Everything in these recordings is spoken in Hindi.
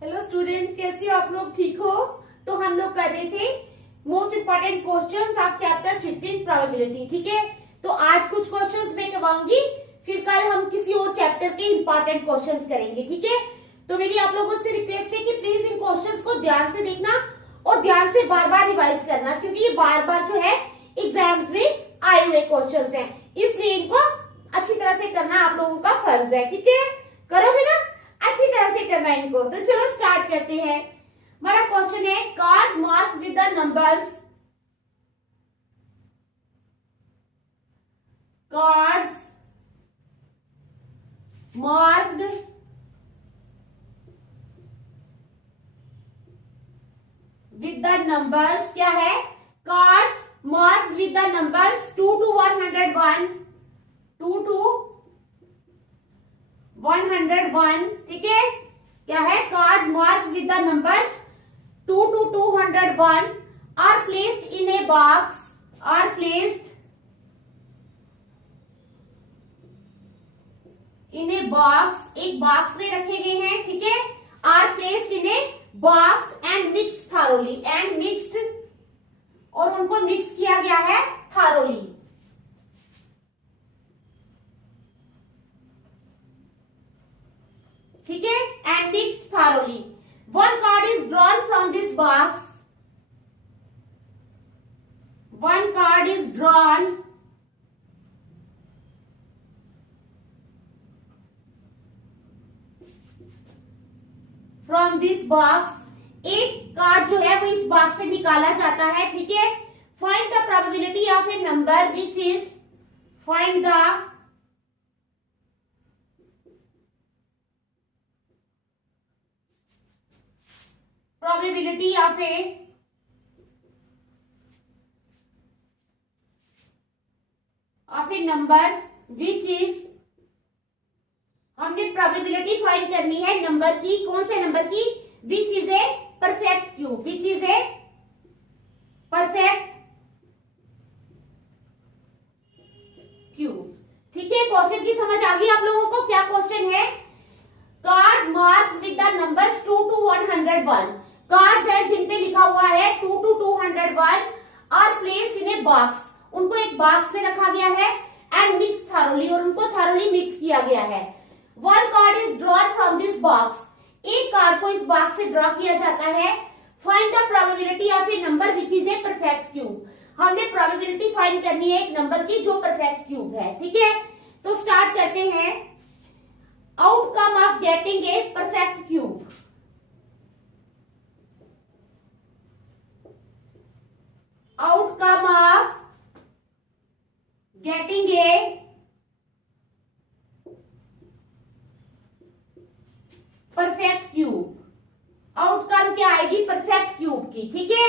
हेलो स्टूडेंट्स, कैसे हो आप लोग? ठीक हो? तो हम लोग कर रहे थे most important questions of chapter 15 probability. ठीक है, तो आज कुछ क्वेश्चंस मैं करवाऊंगी, फिर कल हम किसी और चैप्टर के इंपॉर्टेंट क्वेश्चंस करेंगे। ठीक है, तो मेरी आप लोगों से रिक्वेस्ट है कि प्लीज इन क्वेश्चंस को ध्यान से देखना और ध्यान से बार बार रिवाइज करना, क्योंकि ये बार बार जो है एग्जाम्स में आए हुए क्वेश्चंस हैं, इसलिए इनको अच्छी तरह से करना आप लोगों का फर्ज है। ठीक है, करोगे ना? अच्छी तरह से करना इनको। तो चलो स्टार्ट करते हैं। हमारा क्वेश्चन है cards mark with the numbers, cards marked with the numbers, क्या है? Cards marked with the numbers 2 to 101, 2 to 101। ठीक है, क्या है? Cards marked with the numbers 2 to 201 are placed in a box, are placed in a box, एक बॉक्स में रखे गए हैं। ठीक है, are placed in a box and mixed thoroughly, and mixed, और उनको मिक्स किया गया है थारोली। ठीक है, and mixed thoroughly. One card is drawn from this box, one card is drawn from this box, एक कार्ड जो है वो इस बॉक्स से निकाला जाता है। ठीक है, find the probability of a number which is, find the probability of a number which is, हमने प्रोबेबिलिटी फाइंड करनी है नंबर की, कौन से नंबर की? विच is a perfect cube, which is a perfect cube. ठीक है, क्वेश्चन की समझ आ गई आप लोगों को? क्या क्वेश्चन है? Cards marked with the numbers 2 to 101, cards है जिन पे लिखा हुआ है 2 to 201 are placed in a box, उनको एक बॉक्स में रखा गया है, एंड मिक्स थारोली, और उनको थारोली मिक्स किया गया है। One card is drawn from this box, एक कार्ड को इस बॉक्स से ड्रॉ किया जाता है। Find the probability of a number which is a perfect cube, हमने प्रोबेबिलिटी फाइंड करनी है एक नंबर की जो परफेक्ट क्यूब है। ठीक है, तो स्टार्ट करते हैं। Outcome of getting a perfect cube, outcome of getting a perfect cube, outcome क्या आएगी? परफेक्ट क्यूब की। ठीक है,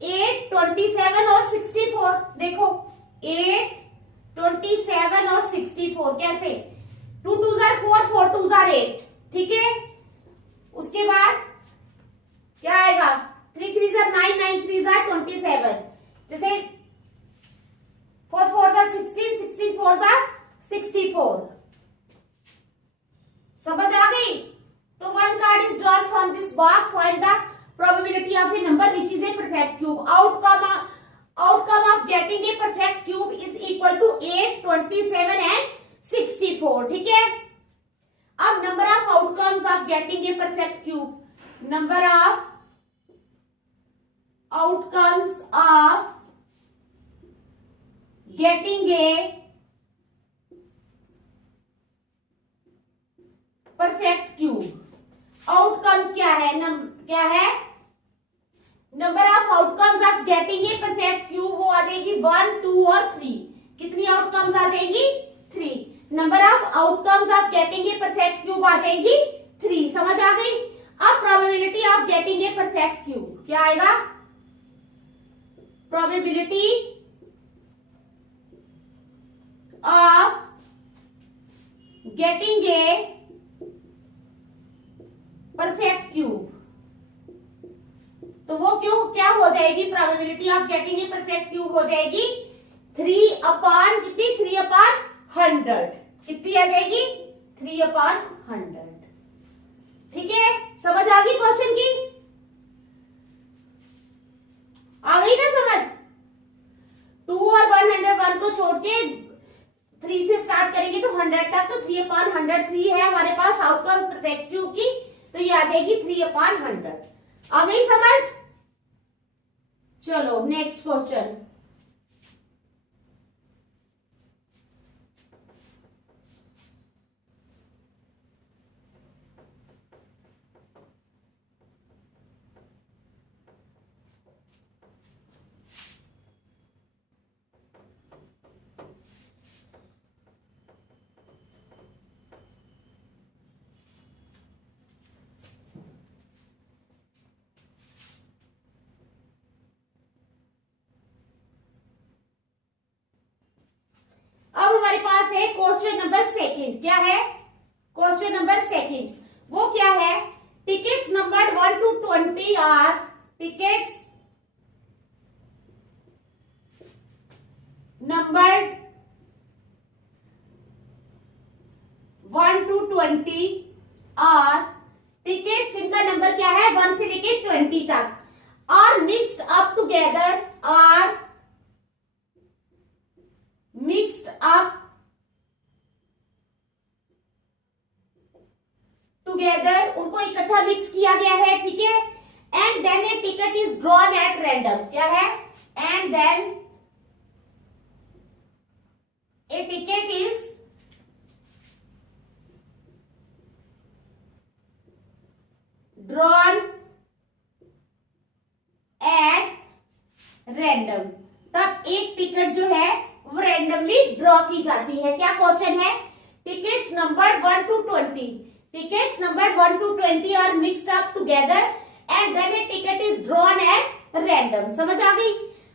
8, 27 और 64, देखो 8, 27 और 64 कैसे? 2 2s are 4, 4 2s are 8। ठीक है, उसके बाद क्या आएगा? 3 3s are 9, 9 3s are 27, जैसे 4 4s are 16, 16 4s are 64। समझ आ गई? तो one card is drawn from this box, find the probability of a number which is a perfect cube. Outcome of getting a perfect cube is equal to 8, 27 and 64। ठीक है, अब number of outcomes of getting a perfect cube, number of outcomes of getting a perfect cube, outcomes क्या है? क्या है? Number of outcomes of getting a perfect cube वो आ जाएगी 1, 2 और 3। कितनी आउटकम्स आ जाएंगी? 3। Number of outcomes of getting a perfect cube आ जाएगी 3। समझ आ गई? अब probability of getting a perfect cube क्या आएगा? probability of getting a perfect cube, तो वो क्या हो जाएगी? probability of getting a perfect cube हो जाएगी 3 upon कितनी? 3 upon 100। कितनी आ जाएगी? 3/100। ठीक है, समझ आ गई क्वेश्चन की? आ गई ना समझ? 2 और 101 को छोड़ के 3 से स्टार्ट करेंगे तो 100 तक, तो 3/103 है हमारे पास आउटकम्स परफेक्ट क्यूब की, तो ये आ जाएगी 3/100। आ गई समझ? चलो नेक्स्ट क्वेश्चन। अब हमारे पास है क्वेश्चन नंबर सेकंड। क्या है क्वेश्चन नंबर सेकंड? वो क्या है? Tickets numbered 1 to 20 are tickets numbered 1 to 20 are tickets, इनका नंबर क्या है 1 से लेके 20 तक, are mixed up together, are mixed up together, उनको इकट्ठा मिक्स किया गया है, ठीक है। And then a ticket is drawn at random. क्या है? And then a ticket is drawn at random. तब एक टिकट जो है वो रैंडमली ड्रॉ की जाती है। क्या क्वेश्चन है? Tickets number 1 to 20, tickets number 1 to 20 are mixed up together and then a ticket is drawn at random. समझ आ गई?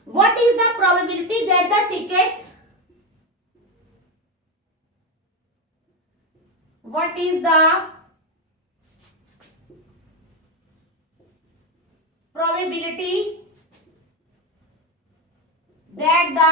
What is the probability that the ticket, what is the probability that the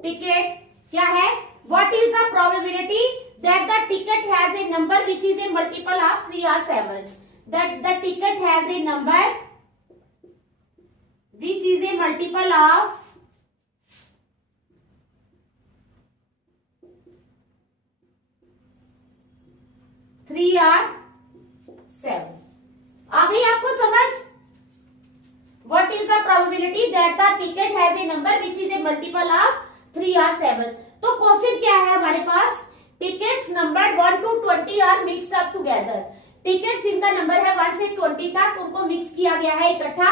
ticket, क्या है? What is the probability that the ticket has a number which is a multiple of 3 or 7? That the ticket has a number which is a multiple of 3 or 7। आ गई आपको समझ? What is the probability that the ticket has a number which is a multiple of 3 or 7? तो क्वेश्चन क्या है हमारे पास? Tickets number 1 to 20 are mixed up together. Tickets इनका नंबर है 1 से 20 तक, उनको मिक्स किया गया है इकट्ठा।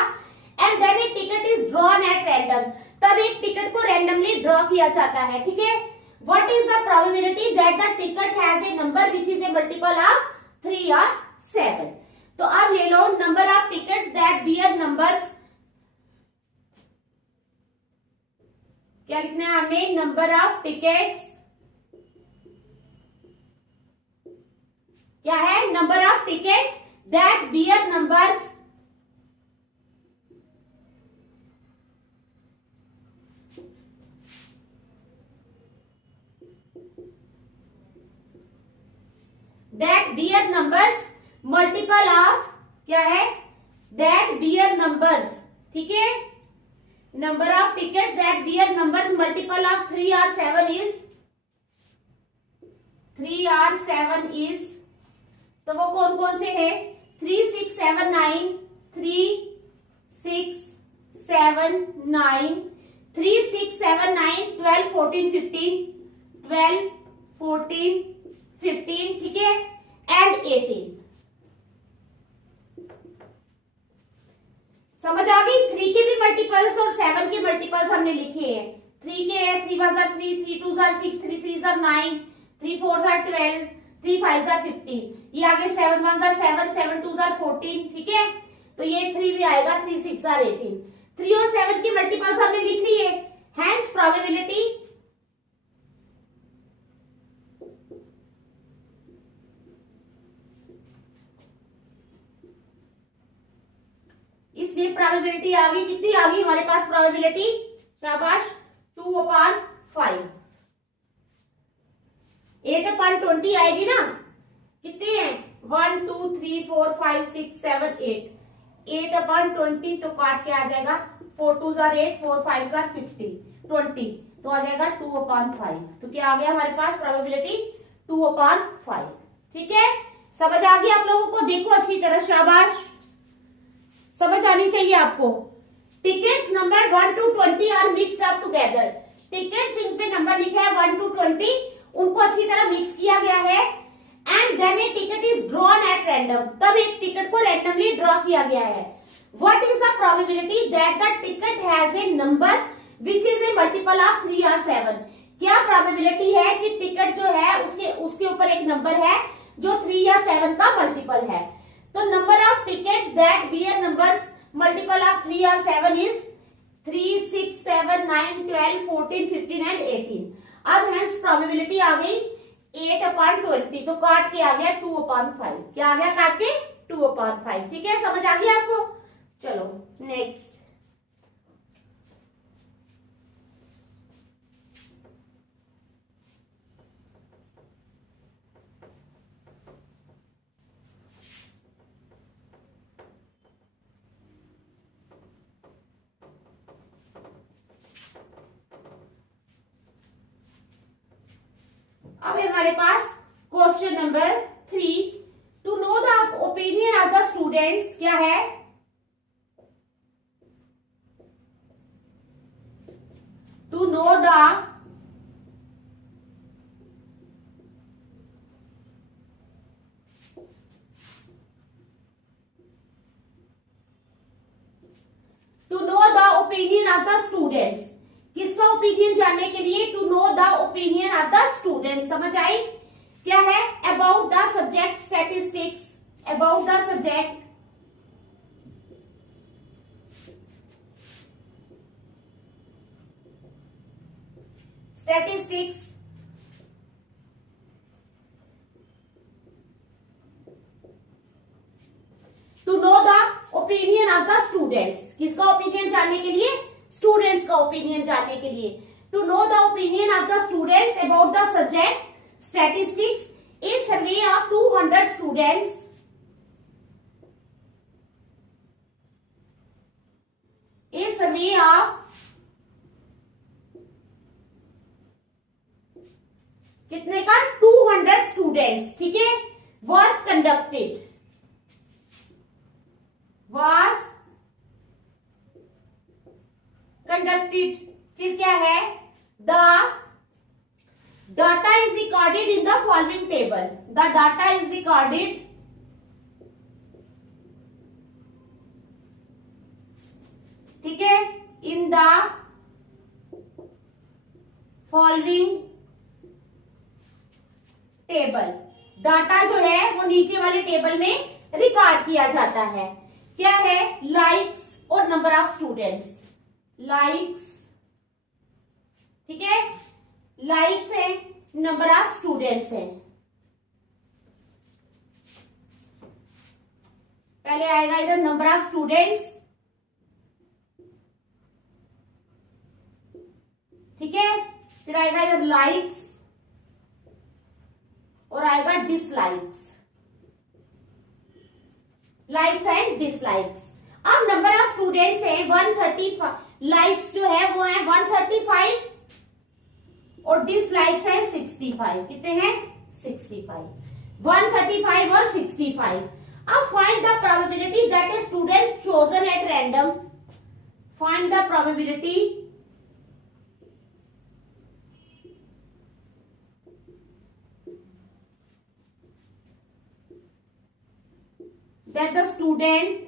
And then a ticket is drawn at random, तब एक टिकट को रैंडमली ड्रॉ किया जाता है, ठीक है। What is the probability that the ticket has a number which is a multiple of 3 or 7? तो अब ले लो number of tickets that bear numbers, क्या लिखना है हमने? नंबर ऑफ टिकट्स, क्या है? Number of tickets that bear numbers that bear numbers multiple of, क्या है? that bear numbers, ठीक है। number of tickets that bear numbers multiple of 3 or 7 is 3 or 7 is, तो वो कौन कौन से है? 3 6 7 9, 3 6 7 9, 3 6 7 9, 12 14 15, 12 14 15, ठीक है, एंड 18। समझ आ गई? 3 के भी मल्टीपल्स और 7 के मल्टीपल्स हमने लिखे हैं। 3 के 3 1 are 3, 3 2 are 6, 3 3 are 9, 3 4 are 12, 3 5 are 15। ये आगे 7 1 are 7, 7 2 are 14, ठीक है। तो ये 3 भी आएगा, 3 6 are 18। 3 और 7 की मल्टीपल्स हमने लिख ली है। हैंस प्रोबेबिलिटी, इसलिए प्रोबेबिलिटी आ गई, कितनी आ गई हमारे पास प्रोबेबिलिटी? शाबाश, 2/5। 8/20 आएगी ना, कितनी है 1 2 3 4 5 6 7 8, 8/20 तो काट के आ जाएगा 4 2 जार 8, 4 5 जार 20, तो आ जाएगा 2/5। तो क्या आ गया हमारे पास प्रोबेबिलिटी 2/5। ठीक है, समझ आ गई आप लोगों को? देखो अच्छी तरह, शाबाश, समझ आनी चाहिए आपको। Tickets number 1 to 20 are mixed up together. Tickets इन पे नंबर लिखा है 1 to 20, उनको अच्छी तरह मिक्स किया गया है। And then a ticket is drawn at random, तब एक टिकट को रैंडमली ड्रॉ किया गया है। What is the probability that the ticket has a number which is a multiple of 3 और 7? क्या प्रोबेबिलिटी है कि टिकट जो है उसके ऊपर एक नंबर है जो 3 या 7 का मल्टीपल है? तो number of tickets that bear numbers multiple of 3 और 7 इज 3 6 7 9 12 14 15 एंड 18। अब हेंस प्रोबेबिलिटी आ गई 8/20, तो काट के आ गया 2/5। क्या आ गया काट के 2/5। ठीक है, समझ आ गया आपको? चलो नेक्स्ट। अब हमारे पास question number 3, to know the opinion of the students. क्या है? To know the opinion of the students. किसका ओपिनियन जानने के लिए? To know the opinion of the student. समझ आई? क्या है? About the subject statistics, about the subject statistics to know the opinion of the students. किसका ओपिनियन जानने के लिए? स्टूडेंट्स का ओपिनियन जानने के लिए। To know the opinion of the students about the subject statistics, A survey of 200 students, A survey of कितने का? 200 स्टूडेंट्स। ठीक है, वॉज कंडक्टेड, was conducted। फिर क्या है? The data is recorded in the following table। The data is recorded ठीक है in the following table. Data जो है वो नीचे वाले टेबल में रिकॉर्ड किया जाता है। क्या है? लाइक्स और नंबर ऑफ स्टूडेंट्स। लाइक्स, ठीक है, लाइक्स है, नंबर ऑफ स्टूडेंट्स है। पहले आएगा इधर नंबर ऑफ स्टूडेंट्स, ठीक है, फिर आएगा इधर लाइक्स और आएगा डिसलाइक्स, लाइक्स एंड डिसलाइक्स। अब नंबर ऑफ स्टूडेंट्स है 135, लाइक्स जो है वो है 135 और डिसलाइक्स है 65। कितने हैं? 65, 135 और 65। अब find the probability that a student chosen at random. Find the probability that the student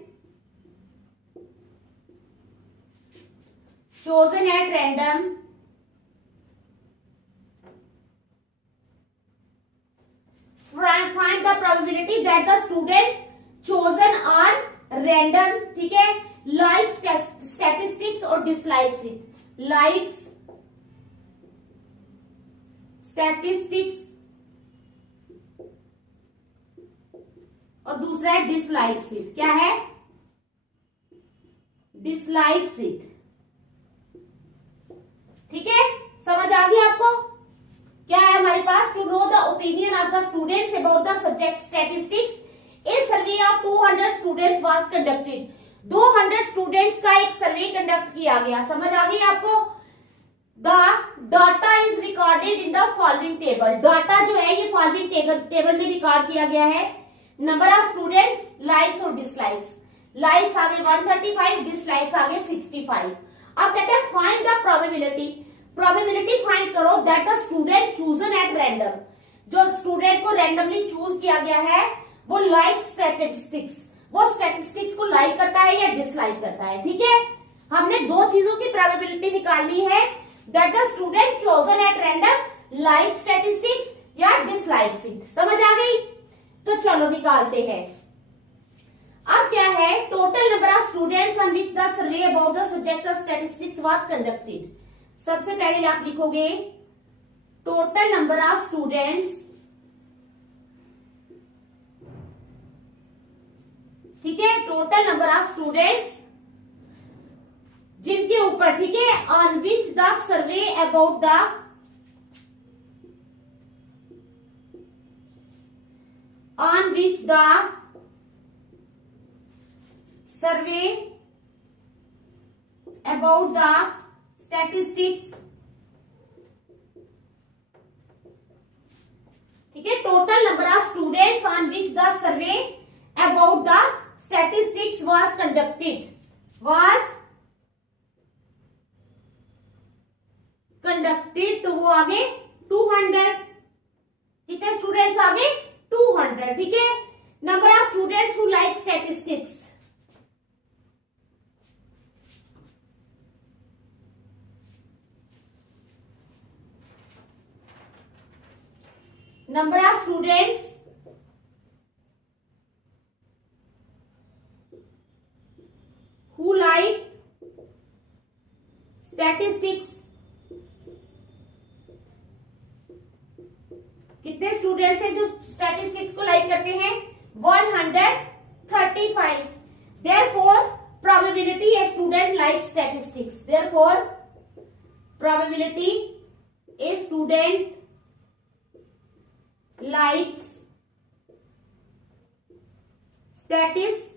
chosen at random find the probability that the student chosen on random, ठीक है, likes statistics और dislikes it, likes statistics और दूसरा है डिसलाइक्स इट। क्या है? Dislikes it. ठीक है, समझ आ गई आपको? क्या है हमारे पास? To know the the students about the subject statistics. A survey of 200 students was conducted. 200 students का एक सर्वे कंडक्ट किया गया. समझ आ गई आपको? The data is recorded in the following table. Data जो है ये फॉलोइंग टेबल में रिकॉर्ड किया गया है. नंबर ऑफ स्टूडेंट्स, लाइक्स और डिसलाइक्स. लाइक्स आगे 135, डिसलाइक्स आगे 65. अब कहते हैं find the probability. Probability find करो that the student chosen at random. जो स्टूडेंट को रैंडमली चूज किया गया है वो लाइक स्टैटिस्टिक्स, वो स्टैटिस्टिक्स को लाइक करता है या डिसलाइक करता है. ठीक है, हमने दो चीजों की प्रोबेबिलिटी निकालनी है. That the student chosen at random like statistics या डिसलाइक्स इट. समझ आ गई? तो चलो निकालते हैं. अब क्या है, total number of students on which the survey about the subject of statistics was conducted. सबसे पहले आप लिखोगे टोटल नंबर ऑफ स्टूडेंट्स. ठीक है, टोटल नंबर ऑफ स्टूडेंट्स जिनके ऊपर, ठीक है, on which the survey about the on which the survey about the statistics, ठीक है, total number of students on which the survey about the statistics was conducted. तो वो आगे 200. कितने स्टूडेंट्स आगे? 200. ठीक है, number of students who like statistics. Number of students who like statistics. कितने स्टूडेंट्स हैं जो स्टैटिस्टिक्स को लाइक करते हैं? 135. Therefore, probability a student likes statistics. Therefore, probability a student likes statistics.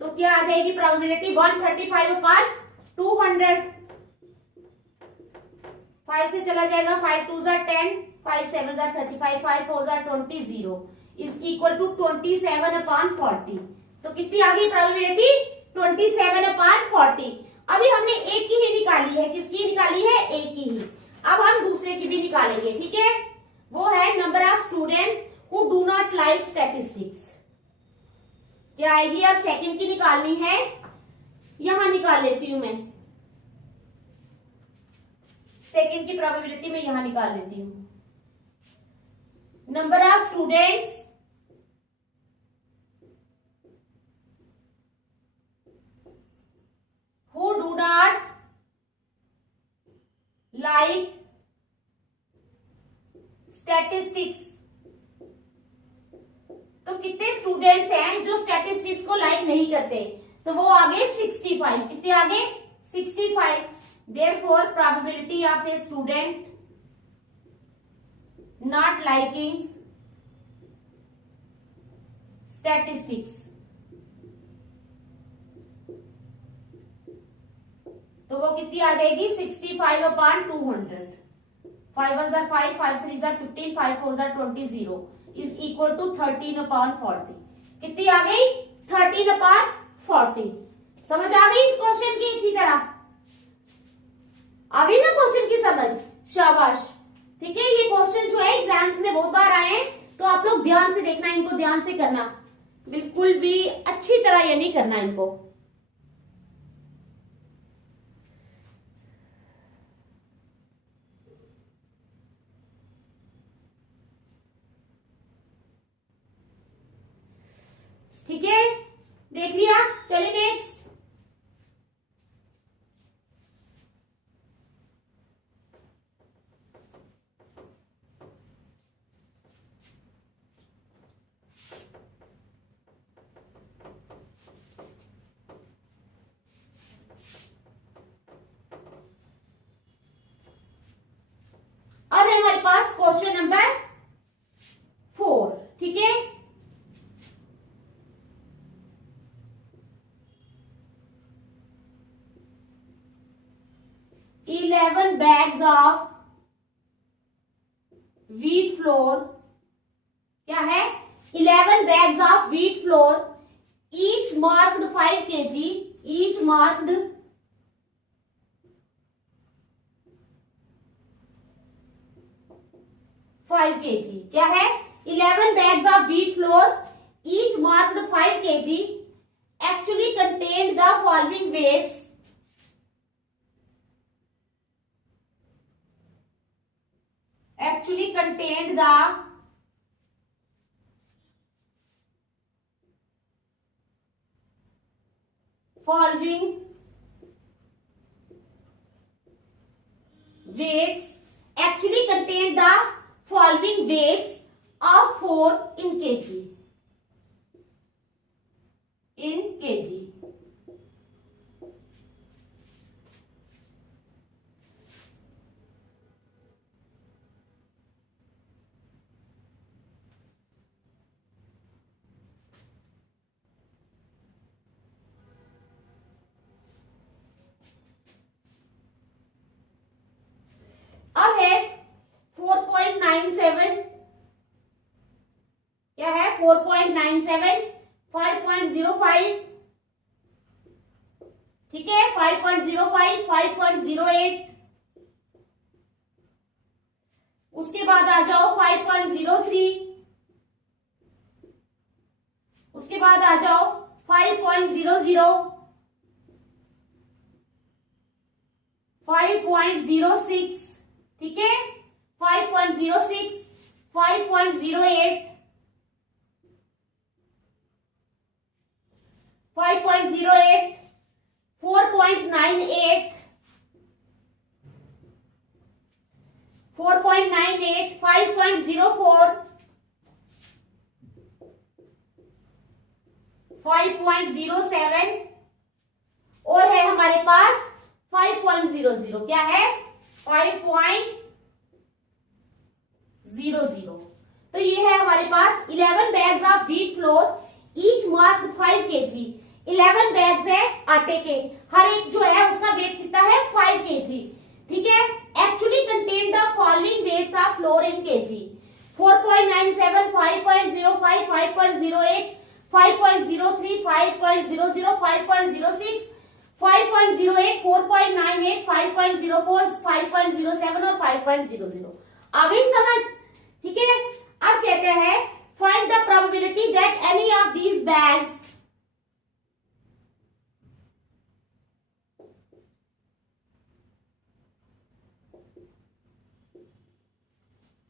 तो क्या आ जाएगी प्रोबेबिलिटी? 135 अपॉन 200. 5 से चला जाएगा, 5 2 जार 10, 5 7 जार 35, 5 4 जार 20, 0 इज इक्वल टू 27 अपॉन 40. तो कितनी आ गई प्रोबेबिलिटी? 27 अपॉन 40. अभी हमने एक की ही निकाली है. किसकी निकाली है? एक की ही. अब हम दूसरे की भी निकालेंगे. ठीक है, वो है number of students who do not like statistics. क्या आएगी? अब सेकंड की निकालनी है. यहां निकाल लेती हूं मैं. सेकंड की प्रोबेबिलिटी में यहां निकाल लेती हूं. Number of students who do not like statistics. तो कितने स्टूडेंट्स हैं जो स्टैटिस्टिक्स को लाइक नहीं करते? तो वो आगे 65. कितने आगे? 65. Therefore, probability of a student not liking statistics. तो वो कितनी आ जाएगी? 65 अपॉन 200. 5 1 जार 5, 5 3 जार 15, 5 4 जार 20, 0 इज इक्वल टू 13 अपॉन 40. कितनी आ गई? 13 अपॉन 40. समझ आ गई इस क्वेश्चन की? अच्छी तरह आ गई ना क्वेश्चन की समझ? शाबाश. ठीक है, ये क्वेश्चन जो है एग्जाम्स में बहुत बार आए हैं, तो आप लोग ध्यान से देखना, इनको ध्यान से करना, बिल्कुल भी अच्छी तरह ये नहीं करना इनको. ठीक है, देख लिया. चलिए next. Question 11 bags of wheat flour, क्या है 11 bags of wheat flour, each marked 5 kg, each marked 5 kg, क्या है 11 bags of wheat flour, each marked 5 kg, actually contained the following weights. Actually contained the following weights. Actually contained the following weights of 4 in kg. In kg. अब है 4.97, क्या है 4.97, 5.05, ठीक है 5.05, 5.08, उसके बाद आ जाओ 5.03, उसके बाद आ जाओ 5.00, 5.06, ठीक है 5.06, 5.08, 5.08, 4.98, 4.98, 5.04, 5.07 और है हमारे पास 5.00, क्या है 5.00। तो ये है हमारे पास 11 bags of wheat floor, each marked 5 kg। 11 bags है आटे के, हर एक जो है उसका वेट कितना है 5 kg, ठीक है। Actually contain the following weights of flour in kg: 4.97, 5.05, 5.08, 5.03, 5.00, 5.06, 5.08, 4.98, 5.04, 5.07 और 5.00। आ गई समझ, ठीक है। अब कहते हैं find the probability that any of these bags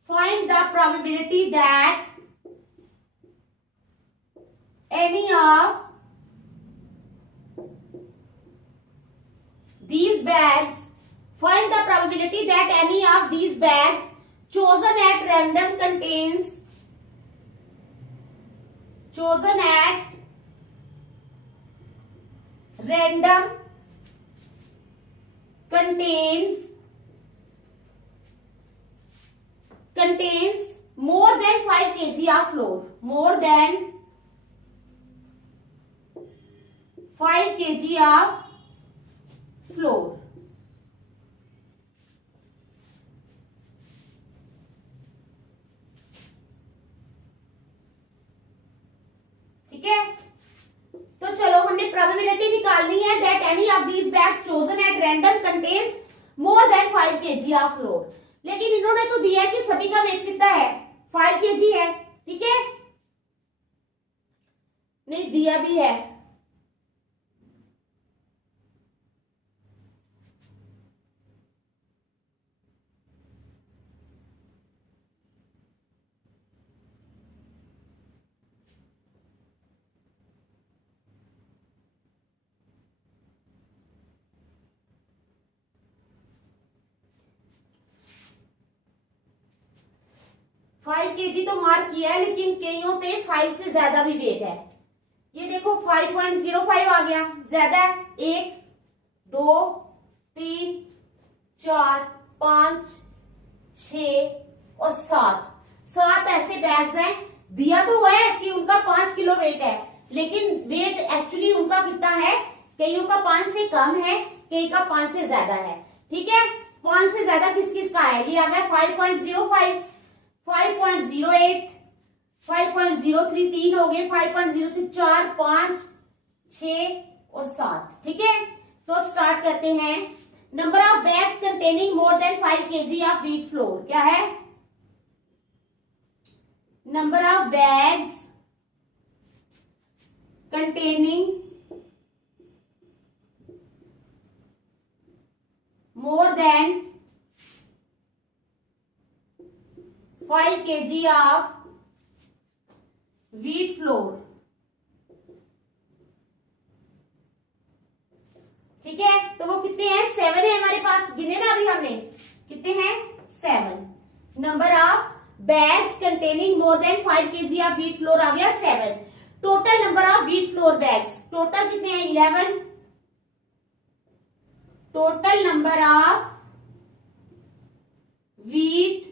find the probability that any of these bags, find the probability that any of these bags chosen at random contains, chosen at random contains more than 5 kg of flour, more than 5 kg of flour, ठीक है। तो चलो हमने प्रोबेबिलिटी निकालनी है that any of these bags chosen at random contains more than 5 kg of floor, लेकिन इन्होंने तो दिया है कि सभी का वेट कितना है 5 kg है, ठीक है। नहीं दिया भी है, फाइव केजी तो मार्क किया है, लेकिन कईयों पे 5 से ज्यादा भी वेट है। ये देखो 5.05 आ गया, ज्यादा है। 1 2 3 4 5 6 और 7 ऐसे बैग्स हैं। दिया तो हुआ है कि उनका 5 किलो वेट है, लेकिन वेट एक्चुअली उनका कितना है, कईयों का 5 से कम है, कई का 5 से ज्यादा है। ठीक है, 5 से ज्यादा किस किस का है, ये आ गया 5.05, 5.08, 5.03, 3 हो गए, 5.06, 4, 5, 6 और 7। ठीक है, तो स्टार्ट करते हैं। Number of bags containing more than 5 kg of wheat floor क्या है? Number of bags containing more than 5 kg of wheat floor. ठीक है, तो वो कितने हैं? 7 है हमारे पास, गिने ना अभी हमने, कितने हैं? 7। Number of bags containing more than 5 kg of wheat flour आ गया 7। Total number of wheat flour bags total कितने हैं? 11। Total number of wheat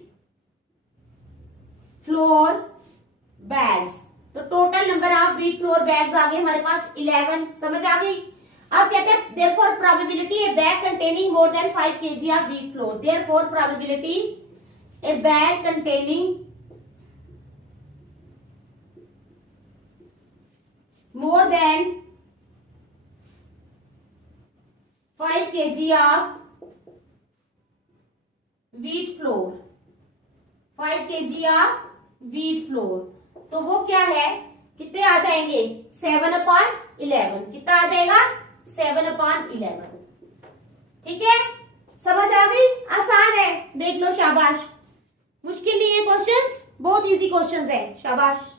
flour bags, तो total number of wheat flour bags आ गए हमारे पास 11। समझ आ गई? अब कहते हैं therefore probability A bag containing more than 5 kg of wheat floor. Therefore probability A bag containing more than 5 kg of wheat floor, 5 kg of wheat floor, तो वो क्या है? कितने आ जाएंगे? 7/11। कितना आ जाएगा? 7/11। ठीक है, समझ आ गई? आसान है, देख लो, शाबाश। मुश्किल नहीं है क्वेश्चंस, बहुत इजी क्वेश्चंस है, शाबाश।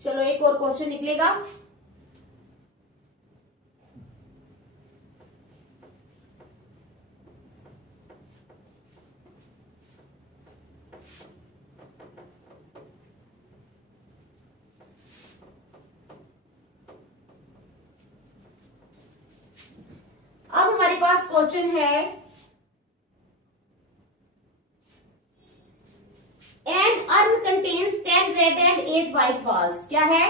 चलो एक और क्वेश्चन निकलेगा। अब हमारे पास क्वेश्चन है, an urn contains 10 red and 8 white balls. क्या है?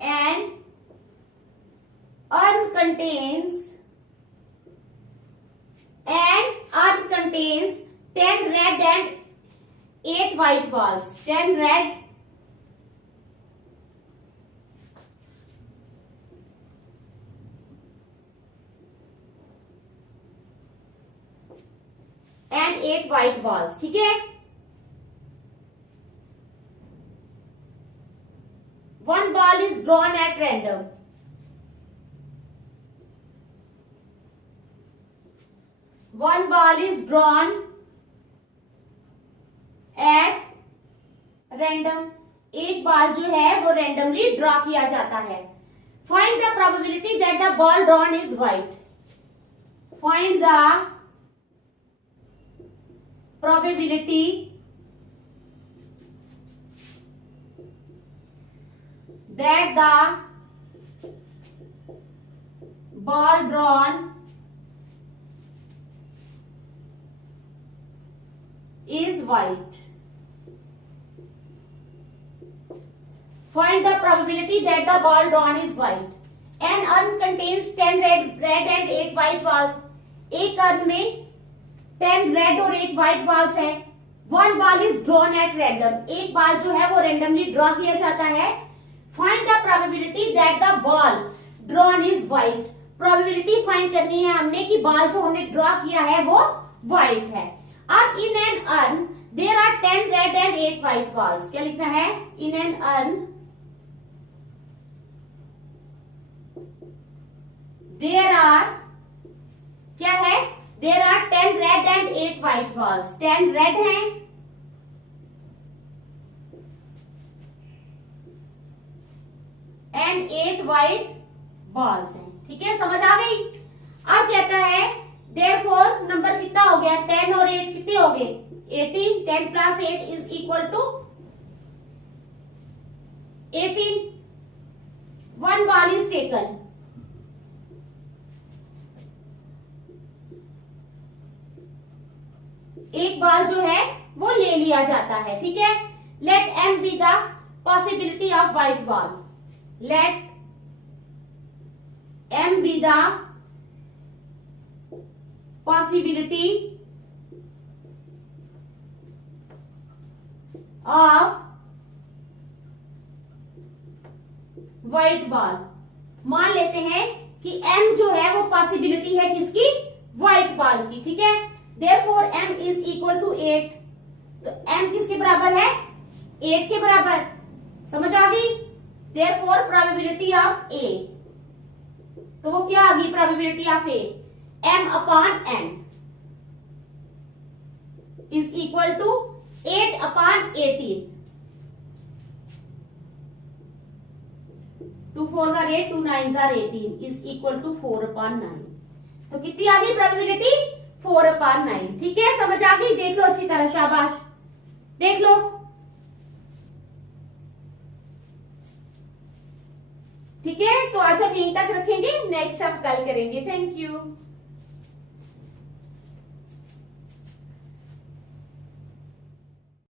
An urn contains 10 red and 8 white balls. 10 red and 8 white balls. ठीक है, 1 ball is drawn at random. 1 ball is drawn at random. एक बॉल जो है वो रेंडमली ड्रॉ किया जाता है। Find the probability that the ball drawn is white. Find the probability that the ball drawn is white. Find the probability that the ball drawn is white. An urn contains 10 red and 8 white balls. एक अर्न में 10 रेड और 8 व्हाइट बॉल्स है। 1 ball is drawn at random. एक बॉल जो है वो रेंडमली ड्रॉ किया जाता है। Find the probability that the ball drawn is white. Probability find करनी है हमने कि बॉल जो हमने ड्रॉ किया है वो व्हाइट है। अब in an urn there are 10 red and 8 white balls. क्या लिखना है? In an urn there are, क्या है? There are 10 red and 8 white balls. 10 red हैं एंड 8 व्हाइट बॉल्स हैं। ठीक है, समझ आ गई? अब कहता है देयरफॉर नंबर कितना हो गया? 10 और 8 कितने हो गए? 18। 10 plus 8 is equal to 18। 1 ball is taken. एक बाल जो है वो ले लिया जाता है, ठीक है। Let m be the possibility of white ball, let m be the possibility of white ball. मान लेते हैं कि m जो है वो पॉसिबिलिटी है किसकी, व्हाइट बॉल की, ठीक है। Therefore m is equal to 8, तो m किसके बराबर है, 8 के बराबर, समझ आ गई। देयरफॉर प्रोबेबिलिटी ऑफ a, तो वो क्या आ गई probability of a, m upon n is equal to 8 upon 18, 2 4s are 8, 2 9s are 18 is equal to 4 upon 9। तो कितनी आ गई प्रोबेबिलिटी, 4 upon 9, ठीक है। समझ आ गई, देख लो अच्छी तरह, शाबाश, देख लो, ठीक है। तो आज हम यहीं तक रखेंगे, नेक्स्ट हम कल करेंगे। Thank you.